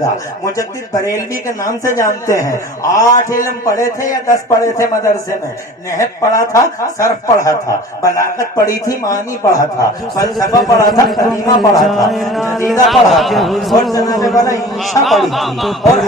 زیادہ مجدد بریلوی کے نام سے جانتے ہیں. 8 علم پڑھے تھے یا 10 پڑھے تھے مدرسے میں؟ نحو پڑھا تھا, صرف پڑھا تھا, بلاغت پڑھی تھی, معانی پڑھا تھا, فلسفہ پڑھا تھا, کریمہ پڑھا تھا, جدیدہ پڑھا تھا, اور جناب والا انشاء پڑھی تھی, اور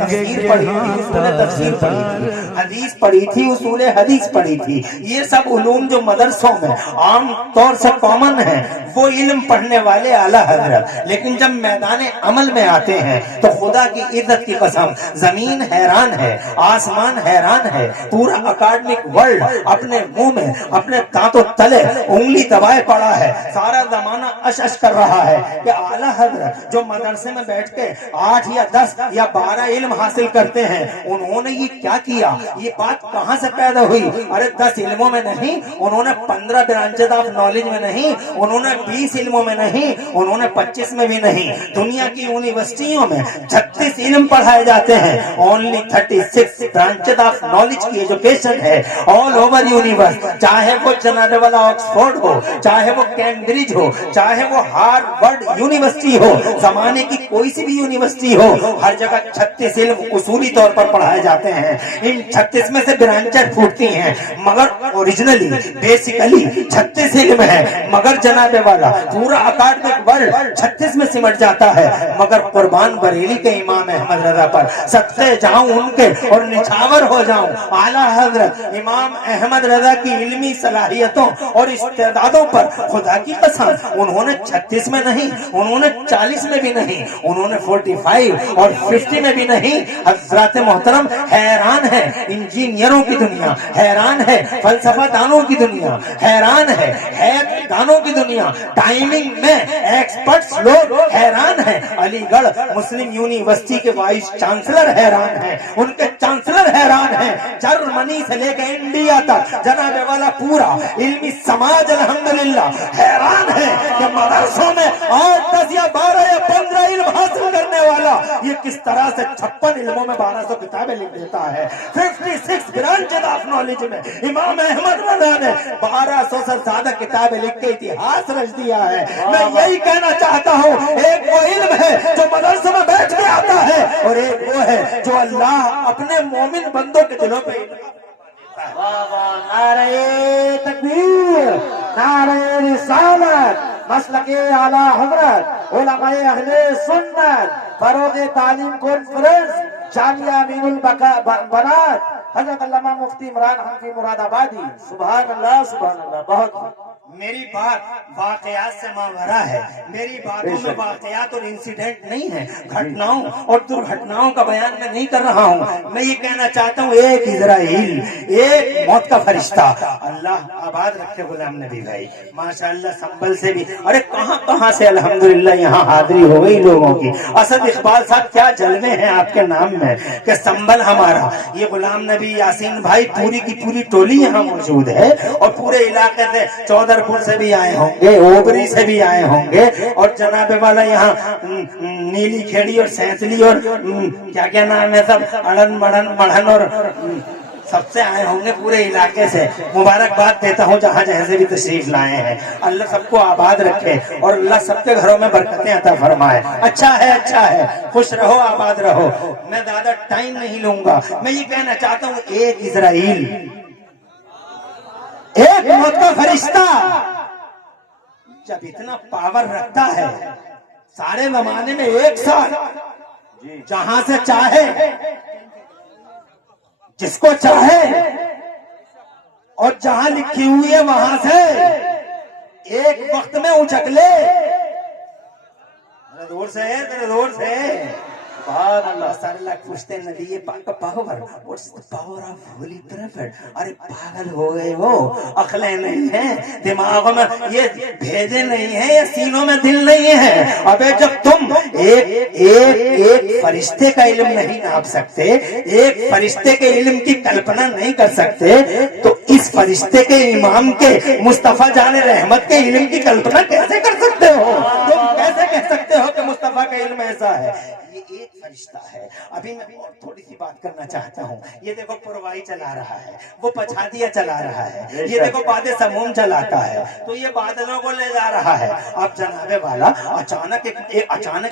تفسیر پڑھی تھی, اصول تفسیر پڑھی تھی, حدیث پڑھی تھی, اصول حدیث پڑھی تھی. یہ سب علوم جو مدرسوں میں عام طور سے کامن ہیں, وہ علم پڑھنے والے اعلیٰ حضرت. لیکن جب میدان عمل میں آتے ہیں تو خدا کی عزت کی قسم زمین حیران ہے, آسمان حیران ہے, پورا اکیڈمک ورلڈ اپنے منہ میں اپنے دانتوں تلے انگلی دبائے پڑا ہے. سارا زمانہ اش اش کر رہا ہے کہ اعلیٰ حضرت جو مدرسے میں بیٹھ کے 8 یا 10 یا 12 علم حاصل کرتے ہیں, انہوں نے یہ کیا کیا, یہ بات کہاں سے پیدا ہوئی؟ ارے 10 علموں میں نہیں, انہوں نے 15 برانچز آف نالج میں نہیں, انہوں نے 20 علموں میں نہیں, انہوں نے 25 میں بھی نہیں. دنیا کی یونیورسٹیوں میں 36 علم پڑھائے جاتے ہیں. اونلی 36 برانچز آف نالج کی ایجوکیشن ہے آل اوور یونیورس. چاہے وہ جناب والا آکسفورڈ ہو, چاہے وہ کیمبرج ہو, چاہے وہ ہارورڈ یونیورسٹی ہو, زمانے کی کوئی سی بھی یونیورسٹی ہو, ہر جگہ 36 علم اصولی طور پر پڑھائے جاتے ہیں. ان 36 میں سے برانچیں پھوٹتی ہیں, مگر اوریجنلی بیسیکلی 36 علم ہے. مگر جناب والا پورا اکیڈمک ورلڈ 36 میں سمٹ جاتا ہے. مگر قربان بریلی کے امام احمد رضا پر صدقے جاؤں ان کے اور نچھاور ہو جاؤں. اعلیٰ حضرت امام احمد رضا کی علمی صلاحیتوں اور استعدادوں پر خدا کی قسم انہوں نے 36 میں نہیں, انہوں نے 40 میں بھی نہیں, انہوں نے 45 اور 50 میں بھی نہیں. حضرات محترم حیران ہے انجینئروں کی دنیا, حیران ہے فلسفہ دانوں کی دنیا, حیران ہے حیات دانوں کی دنیا, ٹائمنگ میں ایکسپرٹس لوگ حیران ہیں. علی گڑھ مسلم یونیورسٹی کے وائس چانسلر حیران ہیں, ان کے چانسلر حیران ہیں. جرمنی سے لے کے انڈیا تک جناب والا پورا علمی سماج الحمدللہ حیران ہے کہ مدرسوں میں 8, 10 یا 12 یا 15 علم حاصل کرنے والا یہ کس طرح سے 56 علموں میں 1200 کتابیں لکھ دیتا ہے. 56 برانچز آف نالج میں امام احمد رضا نے 1200 سے زیادہ کتابیں لکھ کے اتہاس رچ دیا ہے. میں یہی کہنا چاہتا ہوں, ایک وہ علم ہے جو مدرسے میں بیٹھ کے آتا ہے, اور ایک وہ ہے جو اللہ اپنے مومن بندوں کے دلوں پہ. نعرہ تکبیر, نعرہ رسالت, مسلک اعلیٰ حضرت علماء اہل سنت, فروغ تعلیم کانفرنس جامعہ امین البنات حضرت علامہ مفتی عمران حنفی مراد آبادی. سبحان اللہ سبحان اللہ. بہت میری بات واقعات سے ماورا ہے, میری باتوں میں واقعات اور انسیڈنٹ نہیں ہے, گھٹناؤں اور درگھٹناؤں کا بیان میں نہیں کر رہا ہوں. میں یہ کہنا چاہتا ہوں ایک اسرائیل, ایک موت کا فرشتہ. اللہ آباد رکھے غلام نبی بھائی, ماشاءاللہ سنبل سے بھی, ارے کہاں کہاں سے الحمدللہ یہاں حاضری ہو گئی لوگوں کی. اسد اقبال صاحب کیا جلوے ہیں آپ کے نام میں کہ سنبل ہمارا. یہ غلام نبی یاسین بھائی پوری کی پوری ٹولی یہاں موجود ہے, اور پورے علاقے سے چودرپور سے بھی آئے ہوں گے, اوبری سے بھی آئے ہوں گے, اور جناب والا یہاں نیلی کھیڑی اور سینتلی اور کیا کیا نام ہے سب, اڑن مڑھن اور سب سے آئے ہوں گے پورے علاقے سے. مبارکباد دیتا ہوں جہاں جہاں سے بھی تشریف لائے ہیں. اللہ سب کو آباد رکھے اور اللہ سب کے گھروں میں برکتیں عطا فرمائے. اچھا ہے, خوش رہو, آباد رہو. میں زیادہ ٹائم نہیں لوں گا. میں یہ کہنا چاہتا ہوں ایک اسرائیل, ایک موت کا فرشتہ جب اتنا پاور رکھتا ہے, سارے زمانے میں ایک ساتھ جہاں سے چاہے جس کو چاہے اور جہاں لکھی ہوئی ہے وہاں سے ایک وقت میں اچک لے. ذرا زور سے, ذرا زور سے. سبحان اللہ. سارے لوگ پوچھتے ہیں نبی پاک کا power, what's the power of holy prophet. ارے پاگل ہو گئے ہو, عقلیں نہیں ہیں دماغوں میں, یہ بھیجے نہیں ہیں, یہ سینوں میں دل نہیں ہے. ابے جب تم ایک فرشتے کا علم نہیں ناپ سکتے, ایک فرشتے کے علم کی کلپنا نہیں کر سکتے, تو اس فرشتے کے امام کے مصطفیٰ جان رحمت کے علم کی کلپنا کیسے کر سکتے ہو؟ تم کیسے کہہ سکتے ہو کہ مصطفیٰ کا علم ایسا ہے؟ یہ ایک فرشتہ ہے. ابھی میں اور تھوڑی سی بات کرنا چاہتا ہوں. یہ دیکھو پروائی چلا رہا ہے, وہ پچھادیاں چلا رہا ہے, یہ دیکھو باد سموم چلاتا ہے, تو یہ بادلوں کو لے جا رہا ہے. اب جناب والا اچانک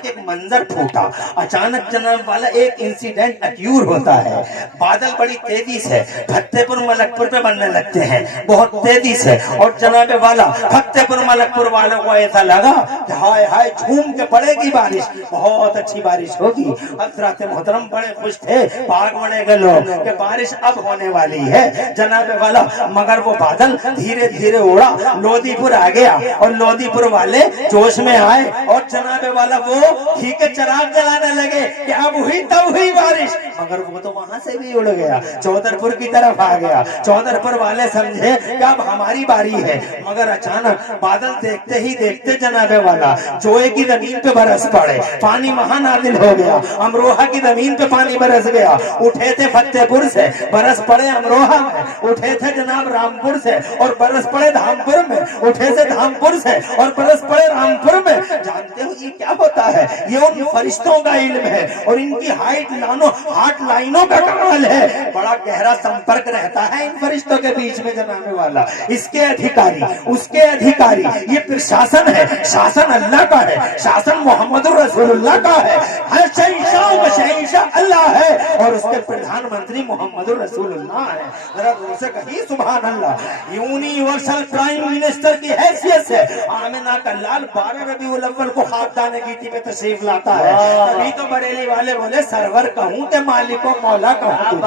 ایک منظر پھوٹا, اچانک جناب والا ایک انسیڈنٹ اکیور ہوتا ہے. بادل بڑی تیزی سے فتح پور ملک پور پہ بننے لگتے ہیں, بہت تیزی سے. اور جناب والا فتح پور ملک پور والوں کو ایسا لگا کہ ہائے ہائے جھوم کے پڑے گی بارش, بہت اچھی بارش ہوگی. حضرات محترم بڑے خوش تھے, باغ بڑے گئے لوگ کہ بارش اب ہونے والی ہے جناب والا. مگر وہ بادل دھیرے دھیرے اڑا, لودھی پور آ گیا اور لودھی پور والے جوش میں آئے اور جناب والا وہ گھی کے چراغ جلانے لگے کہ اب ہوئی تب ہوئی بارش. مگر وہ تو وہاں سے بھی اڑ گیا, چودر پور کی طرف آ گیا. چودر پور والے سمجھے کہ اب ہماری باری ہے. مگر اچانک بادل دیکھتے ہی دیکھتے جناب والا جوئے کی زمین پہ برس پڑے, پانی وہاں نازل ہو گیا. امروہہ کی زمین پہ پانی برس گیا. اٹھے تھے فتح پور سے, برس پڑے امروہہ میں. اٹھے تھے جناب رامپور سے اور برس پڑے دھامپور میں. اٹھے سے دھامپور سے اور برس پڑے رامپور میں. جانتے ہو یہ کیا ہوتا ہے؟ یہ ان فرشتوں کا علم ہے اور ان کی ہارٹ لائنوں کا کمال ہے. بڑا گہرا سمپرک رہتا ہے ان فرشتوں کے بیچ میں جناب والا. اس کے ادھیکاری, اس کے ادھیکاری, یہ پھر شاسن ہے. شاسن اللہ کا ہے, شاسن محمد رسول اللہ کا ہے. ہر شہنشاہ اللہ ہے اور اس کے پردھان منتری محمد رسول اللہ ہے. ذرا دور سے کہیے سبحان اللہ. یونیورسل پرائم منسٹر کی حیثیت سے آمنہ کا لال 12 ربیع الاول کو خاکدان گیتی پہ تشریف لاتا ہے. ابھی تو بریلی والے بولے سرور کہوں کہ مالکو مولا کہوں,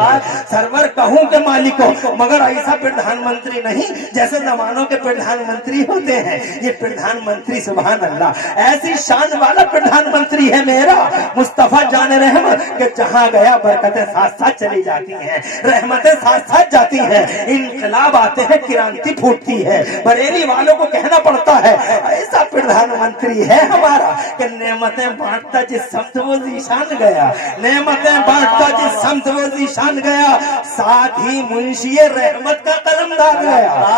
سرور کہوں کہ مالکو. مگر ایسا پردھان منتری نہیں جیسے زمانوں کے پردھان منتری ہوتے ہیں. یہ پردھان منتری سبحان اللہ ایسی شان والا پردھان منتری ہے میرا مصطفیٰ جان رحمت کہ جہاں گیا برکتیں ساتھ ساتھ چلی جاتی ہیں, رحمتیں ساتھ ساتھ جاتی ہیں, انقلاب آتے ہیں, کرانتی پھوٹتی ہے. بریلی والوں کو کہنا پڑتا ہے ایسا پردھان منتری ہے ہمارا کہ نعمتیں بانٹتا جس سمت وہ ذیشان گیا, نعمتیں بانٹتا جس سمت وہ ذیشان گیا, ساتھ ہی منشی رحمت کا قلمدار گیا.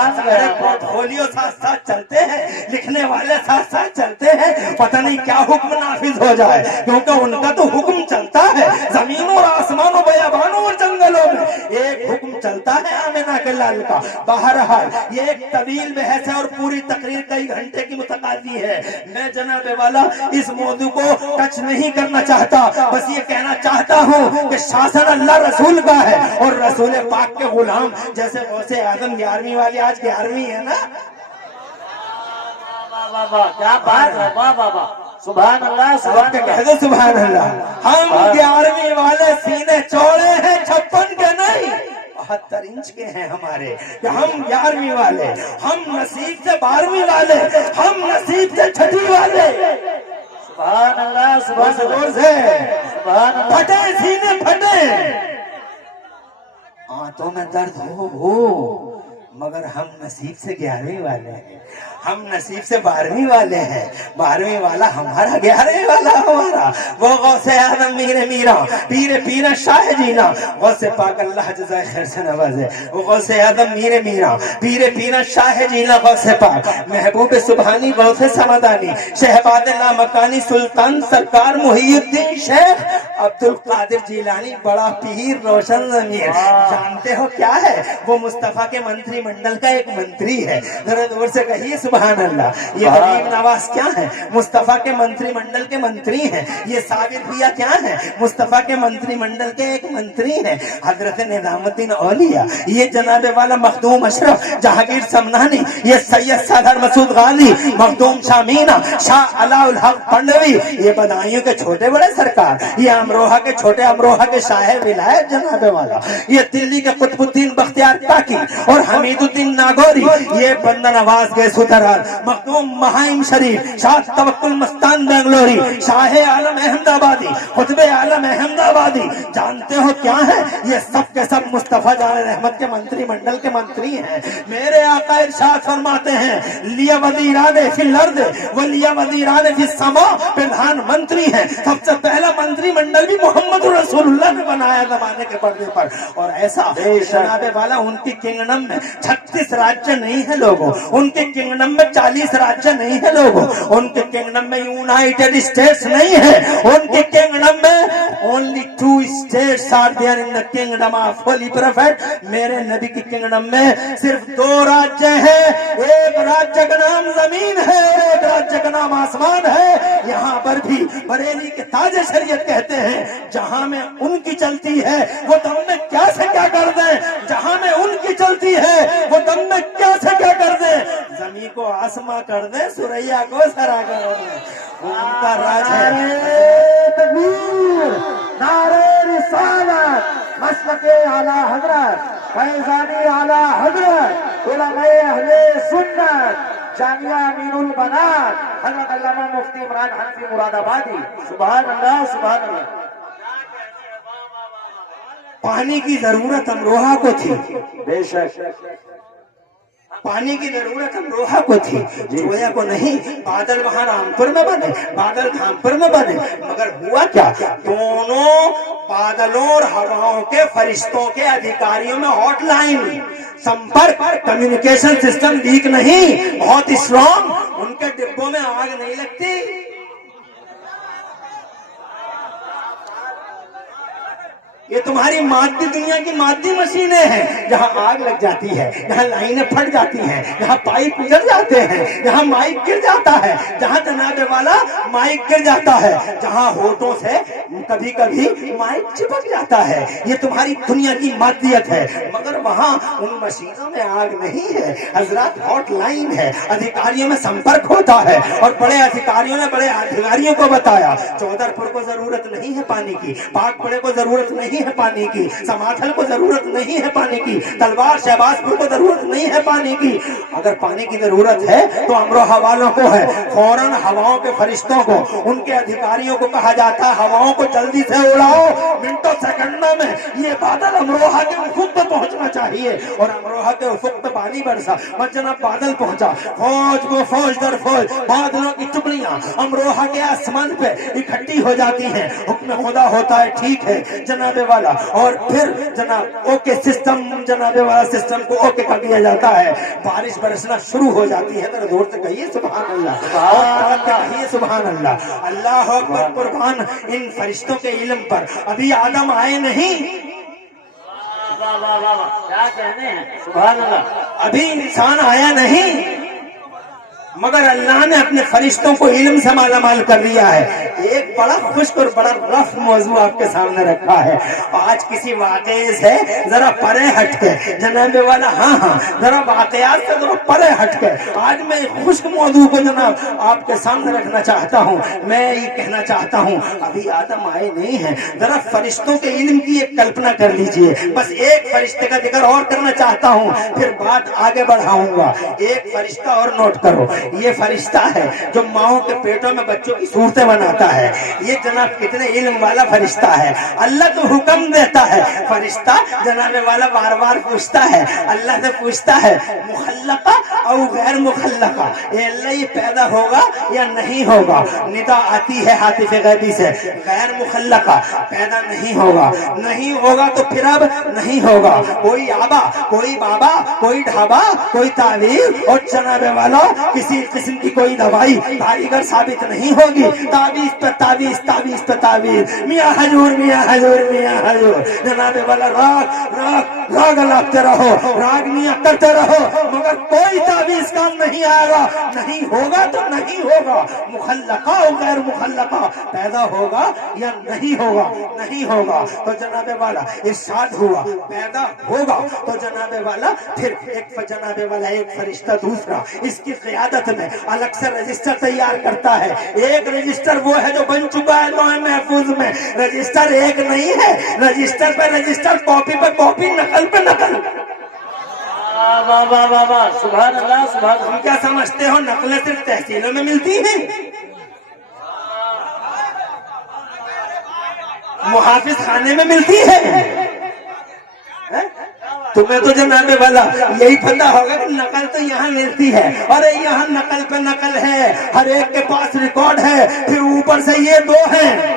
پورٹفولیو ساتھ ساتھ چلتے ہیں, لکھنے والے ساتھ ساتھ چلتے ہیں, پتہ نہیں کیا حکم نافذ ہو جائے کیونکہ ان کا تو حکم چلتا ہے زمینوں اور آسمانوں بیابانوں اور جنگلوں میں. ایک حکم چلتا ہے آمنہ کے لال کا. بہرحال یہ ایک طویل بحث ہے اور پوری تقریر کئی گھنٹے کی متقاضی ہے. میں جناب والا اس موضوع کو ٹچ نہیں کرنا چاہتا, بس یہ کہنا چاہتا ہوں کہ شاسن اللہ رسول کا ہے اور رسول پاک کے غلام جیسے غوث اعظم 11ویں والی آج 11ویں ہے نا. کیا بات ہے, واہ واہ واہ, سبحان اللہ سبحان اللہ. کہہ دو سبحان اللہ. ہم 11ویں والے سینے چوڑے ہیں 56 کے نہیں 72 انچ کے ہیں ہمارے. کہ ہم 11ویں والے, ہم نصیب سے 12ویں والے, ہم نصیب سے 6ٹھی والے. سبحان اللہ سبحان اللہ سے سبحان اللہ. پھٹے سینے پھٹے, آنتوں میں درد ہو مگر ہم نصیب سے 11ویں والے ہیں, ہم نصیب سے 12ویں والے ہیں. 12ویں والا ہمارا, 11ویں والا ہمارا. وہ غوث اعظم میر میرا پیر پیرا شاہ جینا, غوث پاک اللہ جزائے خیر سے نوازے. وہ غوث اعظم میر میرا پیر پیرا شاہ جینا, غوث پاک محبوب سبحانی غوث سمدانی شہباد لامکانی سلطان سرکار محی الدین شیخ عبد القادر جیلانی بڑا پیر روشن ضمیر. جانتے ہو کیا ہے؟ وہ مصطفیٰ کے منتری منڈل کا ایک منتری ہے. ذرا دور سے کہیے سبحان اللہ. یہ غریب نواز کیا ہے؟ مصطفیٰ کے منتری منڈل کے منتری ہیں. یہ صابر بھیا کیا ہے؟ مصطفیٰ کے منتری منڈل کے ایک منتری ہیں. حضرت نظام الدین اولیاء, یہ جناب والا مخدوم اشرف جہانگیر سمنانی, یہ سید صدر مسعود غازی, مخدوم شاہ مینا, شاہ علاء الحق پنڈوی, یہ بدایوں کے چھوٹے بڑے سرکار, یہ امروہہ کے چھوٹے امروہہ کے شاہ ولایت جناب والا, یہ دلی کے قطب الدین بختیار کاکی اور حمید الدین ناگوری, یہ بندہ نواز گئے سدرال, مخدوم مہائم شریف, شاہ توکل مستان بنگلوری, شاہ عالم احمد آبادی, خطب عالم احمد آبادی. جانتے ہو کیا ہے؟ یہ سب کے سب مصطفیٰ جان رحمت کے منتری منڈل کے منتری ہیں. میرے آقا ارشاد فرماتے ہیں لیا وزیران فی الارض و لیا وزیران فی السماء. پردھان منتری ہیں, سب سے پہلا منتری منڈل منزل بھی محمد رسول اللہ نے بنایا زمانے کے پردے پر. اور ایسا جناب والا ان کی کنگڈم میں 36 راجیہ نہیں ہے لوگوں, ان کے کنگڈم میں 40 راجیہ نہیں ہے لوگوں, ان کے کنگڈم میں یونائٹڈ اسٹیٹس نہیں ہے, ان کے کنگڈم میں only 2 states are there in the kingdom of holy prophet. میرے نبی کی کنگڈم میں صرف 2 راجیہ ہیں, ایک راجیہ کا نام زمین ہے, ایک راجیہ کا نام آسمان ہے. یہاں پر بھی بریلی کے تاج شریعت کہتے ہیں جہاں میں ان کی چلتی ہے وہ دم میں کیا سے کیا کر دیں, جہاں میں ان کی چلتی ہے وہ دم میں کیا سے کیا کر دیں, زمین کو آسماں کر دیں, سوریا کو سرا کر دیں. ان کا راج ہے تکبیر, نعرہ رسالت, مسلک اعلی حضرت, فیضانی اعلی حضرت, علماء اہل سنت, جامعہ امین البنات حضرت علامہ مفتی عمران حنفی مراد آبادی. سبحان اللہ, سبحان اللہ. پانی کی ضرورت امروہہ کو تھی, بے شک پانی کی ضرورت امروہہ کو تھی, جویا کو نہیں. بادل وہاں رامپور میں بنے, بادل دھامپور میں بنے, مگر ہوا کیا, دونوں بادلوں اور ہواؤں کے فرشتوں کے ادھیکاریوں میں ہاٹ لائن سمپرک کمیونیکیشن سسٹم ویک نہیں, بہت اسٹرانگ. ان کے ڈبوں میں آگ نہیں لگتی. یہ تمہاری مادی دنیا کی مادی مشینیں ہیں, جہاں آگ لگ جاتی ہے, جہاں لائنیں پھٹ جاتی ہیں, جہاں پائپ گھر جاتے ہیں, جہاں مائک گر جاتا ہے, جہاں جناب والا مائک گر جاتا ہے, جہاں ہونٹوں سے کبھی کبھی مائک چپک جاتا ہے. یہ تمہاری دنیا کی مادیت ہے, مگر وہاں ان مشینوں میں آگ نہیں ہے حضرات, ہاٹ لائن ہے. ادھیکاریوں میں سمپرک ہوتا ہے, اور بڑے ادھیکاریوں نے بڑے ادھیکاریوں کو بتایا چودر پور کو ضرورت نہیں ہے پانی کی, پاک پڑے کو ضرورت نہیں ہے پانی کی, سماٹھل کو ضرورت نہیں ہے پانی کی, تلوار شہباز پور کو ضرورت نہیں ہے پانی کی. اگر پانی کی ضرورت ہے تو امروہہ والوں کو ہے. فوراً ہواؤں کے فرشتوں کو, ان کے ادھیکاریوں کو کہا جاتا ہے ہواؤں کو جلدی سے اڑاؤ, منٹوں سیکنڈوں میں یہ بادل امروہہ کے افق پہ پہنچنا چاہیے. اور امروہہ کے افق پہ پانی برسا, بس جناب بادل پہنچا, فوج کو فوج در فوج بادلوں کی ٹکڑیاں امروہہ کے آسمان پہ اکٹھی ہو جاتی ہیں. حکم خدا ہوتا ہے, ٹھیک ہے جناب والا, اور پھر جناب اوکے سسٹم, جناب والا سسٹم کو اوکے کر دیا جاتا ہے. بارش برسنا شروع ہو جاتی ہے. ذرا زور سے کہیے سبحان اللہ, اور کہیے سبحان اللہ. اللہ اکبر, قربان ان فرشتوں کے علم پر. ابھی آدم آئے نہیں, کیا کہنے ہیں, سبحان اللہ. ابھی انسان آیا نہیں, مگر اللہ نے اپنے فرشتوں کو علم سے مالا مال کر دیا ہے. ایک بڑا خشک اور بڑا رف موضوع آپ کے سامنے رکھا ہے. آج کسی واقعے سے ذرا پرے ہٹ کے جناب والا, ہاں ذرا واقعات سے ذرا پرے ہٹ کے آج میں ایک خشک موضوع کو جناب آپ کے سامنے رکھنا چاہتا ہوں. میں یہ کہنا چاہتا ہوں ابھی آدم آئے نہیں ہیں, ذرا فرشتوں کے علم کی ایک کلپنا کر لیجئے. بس ایک فرشتے کا ذکر اور کرنا چاہتا ہوں, پھر بات آگے بڑھاؤں گا. ایک فرشتہ اور نوٹ کرو, یہ فرشتہ ہے جو ماؤں کے پیٹوں میں بچوں کی صورتیں بناتا ہے. یہ جناب کتنے علم والا فرشتہ ہے. اللہ تو حکم دیتا ہے, فرشتہ جناب والا بار بار پوچھتا ہے, اللہ سے پوچھتا ہے مخلقہ او غیر مخلقہ, اے اللہ یہ پیدا ہوگا یا نہیں ہوگا. ندا آتی ہے ہاتف غیبی سے, غیر مخلقہ پیدا نہیں ہوگا, نہیں ہوگا تو پھر اب نہیں ہوگا. کوئی آبا, کوئی بابا, کوئی ڈھابا, کوئی تعویذ اور جناب والا کسی قسم کی کوئی دوائی کاریگر ثابت نہیں ہوگی. تعویذ پہ تعویذ, تعویذ پہ تعویذ, میاں حضور, میاں حضور, میاں حضور, جناب والا راگ راگ راگ لاتے رہو, راگ میاں کرتے رہو, مگر کوئی تعویذ کام نہیں آئے گا. نہیں ہوگا تو نہیں ہوگا. مخلقہ اور غیر مخلقہ, پیدا ہوگا یا نہیں ہوگا, نہیں ہوگا تو جناب والا ارشاد ہوا پیدا ہوگا. تو جناب والا پھر ایک جناب والا ایک فرشتہ دوسرا اس کی قیادت میں الگ سے رجسٹر تیار کرتا ہے. ایک رجسٹر وہ ہے جو بن چکا ہے لوح محفوظ میں. رجسٹر ایک نہیں ہے, رجسٹر پہ رجسٹر, کاپی پہ کاپی, نقل پہ نقل. سبحان اللہ, سبحان تم کیا سمجھتے ہو نقلیں صرف تحصیلوں میں ملتی ہیں؟ محافظ خانے میں ملتی ہے؟ تمہیں تو جناب والا یہی پتہ ہوگا کہ نقل تو یہاں ملتی ہے. ارے یہاں نقل پہ نقل ہے, ہر ایک کے پاس ریکارڈ ہے, پھر اوپر سے یہ دو ہیں.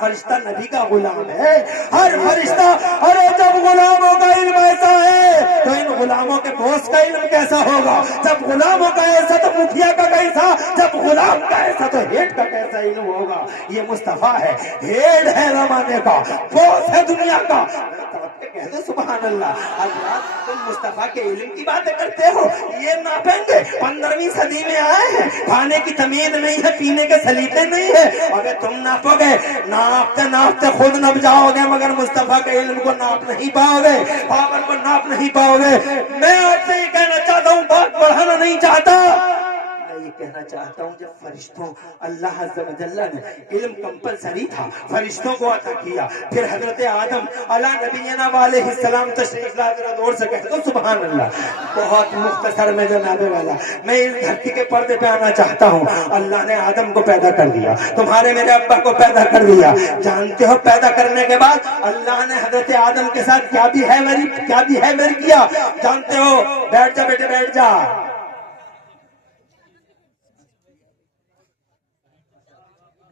فرشتہ نبی کا غلام ہے، ہر فرشتہ۔ ارے جب غلاموں کا علم ایسا ہے تو ان غلاموں کے بوس کا علم کیسا ہوگا؟ جب غلاموں کا ایسا تو مکھیا کا کیسا، جب غلام کا ایسا تو ہیڈ کا کیسا علم ہوگا؟ یہ مصطفیٰ ہے، ہیڈ ہے زمانے کا، بوس ہے دنیا کا۔ کہہ دو سبحان اللہ۔ اللہ تم مصطفیٰ کے علم کی باتیں کرتے ہو، یہ ناپیں گے 15ویں صدی میں آئے ہیں، کھانے کی تمیز نہیں ہے، پینے کے سلیقے نہیں ہے، اگر تم ناپو گے ناپتے ناپتے خود نپ جاؤ گے، مگر مصطفیٰ کے علم کو ناپ نہیں پاؤ گے، پاور کو ناپ نہیں پاؤ گے۔ میں آپ سے یہ کہنا چاہتا ہوں، بات بڑھانا نہیں چاہتا، میں یہ کہنا چاہتا ہوں جب فرشتوں اللہ عز و جل نے علم کمپلسری تھا فرشتوں کو عطا کیا، پھر حضرت آدم علی نبینا علیہ السلام تشریف لا کر دور سے کہتے تو سبحان اللہ۔ بہت مختصر میں جناب والا میں اس دھرتی کے پردے پہ آنا چاہتا ہوں۔ اللہ نے آدم کو پیدا کر دیا، تمہارے میرے ابا کو پیدا کر دیا، جانتے ہو پیدا کرنے کے بعد اللہ نے حضرت آدم کے ساتھ کیا بیہیویئر کیا جانتے ہو؟ بیٹھ جا بیٹے بیٹھ جا،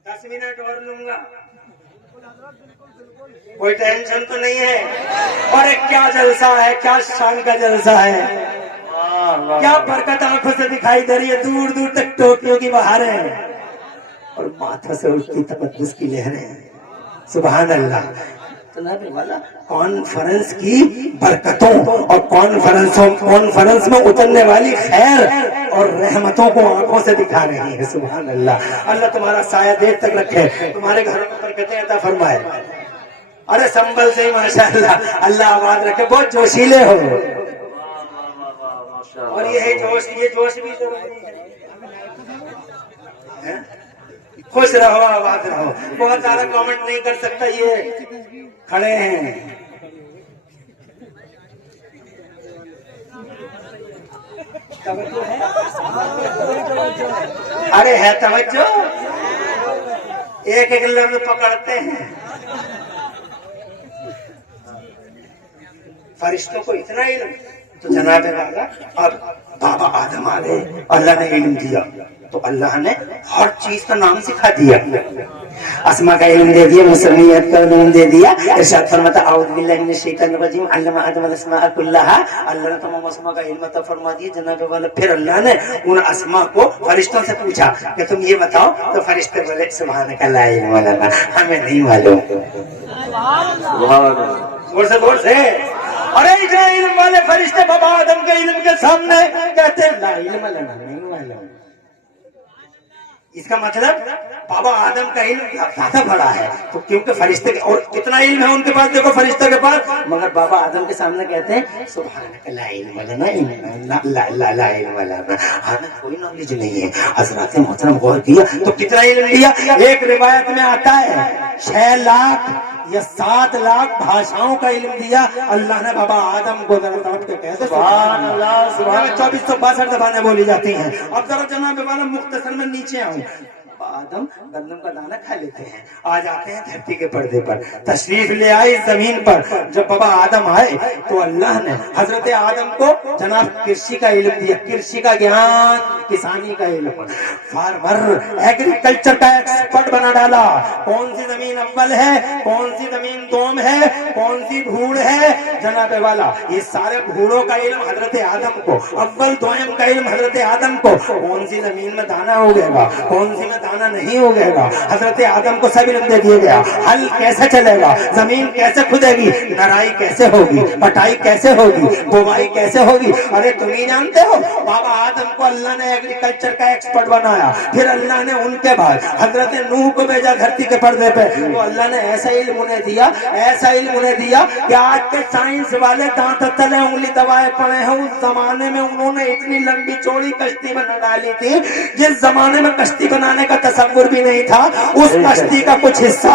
10 منٹ اور لوں گا، کوئی ٹینشن تو نہیں ہے؟ اور ایک کیا جلسہ ہے، کیا شان کا جلسہ ہے، کیا برکت آنکھوں سے دکھائی دے رہی ہے، دور دور تک ٹوکیوں کی بہاریں ہیں اور ماتھوں سے اٹھتی تقدس کی لہریں ہیں، سبحان اللہ۔ جناب والا کانفرنس کی برکتوں اور کانفرنس میں اترنے والی خیر اور رحمتوں کو آنکھوں سے دکھا رہی ہے، سبحان اللہ۔ اللہ تمہارا سایہ دیر تک رکھے، تمہارے گھروں میں برکتیں عطا فرمائے۔ ارے سنبل سے ہی ماشاء اللہ، اللہ آباد رکھے، بہت جوشیلے ہو، اور یہ جوش بھی ضروری ہے۔ خوش رہو، آباد رہو، بہت زیادہ کامنٹ نہیں کر سکتا، یہ کھڑے ہیں۔ ارے ہے توجہ، ایک ایک لفظ پکڑتے ہیں۔ فرشتوں کو اتنا علم، تو جناب والا اب بابا آدم آ گئے، اللہ نے علم دیا تو اللہ نے ہر چیز کا نام سکھا دیا، اسما کا علم دے دیا، مسمیت کا علم دے دیا، ارشاد فرماتا اعوذ باللہ من الشیطان الرجیم علم آدم الاسماء کلھا، اللہ نے تمام اسما کا علم عطا فرما دیا جناب والا۔ پھر اللہ نے ان اسما کو فرشتوں سے پوچھا کہ تم یہ بتاؤ، تو فرشتے بولے سبحانک لا علم لنا، ہمیں نہیں معلوم۔ زور سے ارے اتنے علم والے فرشتے بابا آدم کے علم کے سامنے کہتے ہیں لا علم لنا، نہیں معلوم۔ اس کا مطلب بابا آدم کا علم زیادہ بڑا ہے، تو کیونکہ فرشتے اور کتنا علم ہے ان کے پاس، دیکھو فرشتے کے پاس، مگر بابا آدم کے سامنے کہتے ہیں سبحانک لا علم لنا، لا علم لنا، ہمیں کوئی نالج نہیں ہے۔ حضرات محترم غور کیا تو کتنا علم لیا؟ ایک روایت میں آتا ہے 6 لاکھ یا 7 لاکھ بھاشاؤں کا علم دیا اللہ نے بابا آدم کو۔ ذرا تڑپ کے کہتے سبحان اللہ، سبحان اللہ۔ 2462 زبانیں بولی جاتی ہیں۔ اب ذرا جناب والا مختصر میں نیچے آؤں، آدم گندم کا دانہ کھا لیتے ہیں، آ جاتے ہیں دھرتی کے پردے پر، تشریف لے آئے اس زمین پر۔ جب بابا آدم آئے تو اللہ نے حضرت آدم کو جناب کرشی کا علم دیا، کرشی کا گیان، کسانی کا علم، فارمر ایگریکلچر کا ایکسپرٹ بنا ڈالا۔ کون سی زمین اول ہے، کون سی زمین دوم ہے، کون سی بھوڑ ہے، جناب والا یہ سارے بھوڑوں کا علم حضرت آدم کو، اول دوم کا علم حضرت آدم کو، کون سی زمین میں دانا اگے گا، کون سی میں دانا نہیں اگے گا، حضرت آدم کو سب علم دے دیا گیا۔ ہل کیسے چلے گا، زمین کیسے کھدے گی، نرائی کیسے ہوگی، پٹائی کیسے ہوگی، بوائی کیسے ہوگی۔ ارے تم ہی جانتے ہو بابا آدم کو اللہ نے ایگریکلچر کا ایکسپرٹ بنایا، پھر اللہ نے ان کے بعد حضرت نوح کو بھیجا دھرتی کے پردے پہ، تو اللہ نے ایسا علم انہیں دیا، ایسا علم انہیں دیا کہ آج کے سائنس والے دانت تلے انگلی دبائے پڑے ہیں۔ اس زمانے میں انہوں نے اتنی لمبی چوڑی کشتی بنا ڈالی تھی، جس زمانے میں کشتی بنانے کا تصور بھی نہیں تھا، اس کشتی کا کچھ حصہ